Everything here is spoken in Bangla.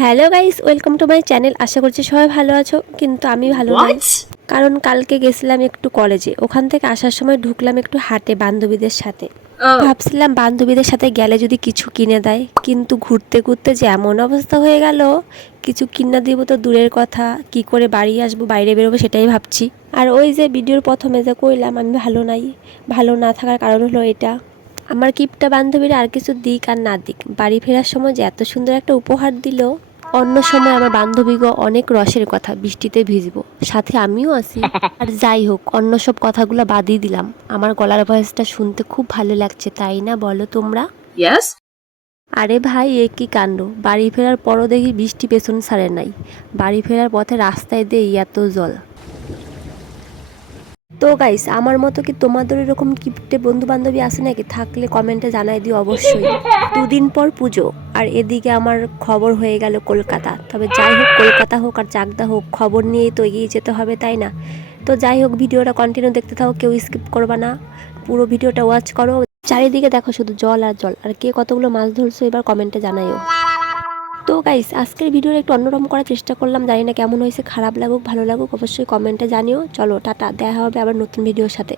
Hello guys, welcome to my channel. আশা করছি সবাই ভালো আছো, কিন্তু আমি ভালো নাই। কারণ কালকে গেছিলাম একটু কলেজে, ওখান থেকে আসার সময় ঢুকলাম একটু হাটে বান্ধবীদের সাথে। ভাবছিলাম বান্ধবীদের সাথে গেলে যদি কিছু কিনে দেয়, কিন্তু ঘুরতে ঘুরতে যে এমন অবস্থা হয়ে গেল, কিছু কিনা দিব তো দূরের কথা, কি করে বাড়ি আসবো, বাইরে বেরোবো সেটাই ভাবছি। আর ওই যে ভিডিওর প্রথমে যে কইলাম আমি ভালো নাই, ভালো না থাকার কারণ হলো এটা। আমার কিপটা বান্ধবীরা আর কিছু দিক আর না দিক, বাড়ি ফেরার সময় যে এত সুন্দর একটা উপহার দিল। অন্য সময় আমার বান্ধবীগো অনেক রসের কথা, বৃষ্টিতে ভিজবো, সাথে আমিও আছি। আর যাই হোক, অন্য সব কথাগুলো বাদই দিলাম। আমার গলার ভয়েসটা শুনতে খুব ভালো লাগছে, তাই না বলো তোমরা? Yes? আরে ভাই, এ কি কাণ্ড! বাড়ি ফেরার পরও দেখি বৃষ্টি পেছন ছাড়ে নাই। বাড়ি ফেরার পথে রাস্তায় দেই এত জল। তো গাইস, আমার মতো কি তোমাদের এরকম কিপটে বন্ধু বান্ধবী আছে নাকি? থাকলে কমেন্টে জানাই দিও অবশ্যই। দুদিন পর পুজো, আর এদিকে আমার খবর হয়ে গেল কলকাতা। তবে যাই হোক, কলকাতা হোক আর চাকদা হোক, খবর নিয়েই তো এগিয়ে যেতে হবে, তাই না? তো যাই হোক, ভিডিওটা কন্টিনিউ দেখতে থাকো, কেউ স্কিপ করবা না, পুরো ভিডিওটা ওয়াচ করো। চারিদিকে দেখো শুধু জল আর জল। আর কে কতগুলো মাছ ধরছো এবার কমেন্টে জানাইও। তো গাইস, আজকের ভিডিওটা একটু অন্যরকম করার চেষ্টা করলাম, জানি না কেমন হয়েছে, খারাপ লাগুক ভালো লাগুক অবশ্যই কমেন্টে জানিও। চলো টাটা, দেখা হবে আবার নতুন ভিডিওর সাথে।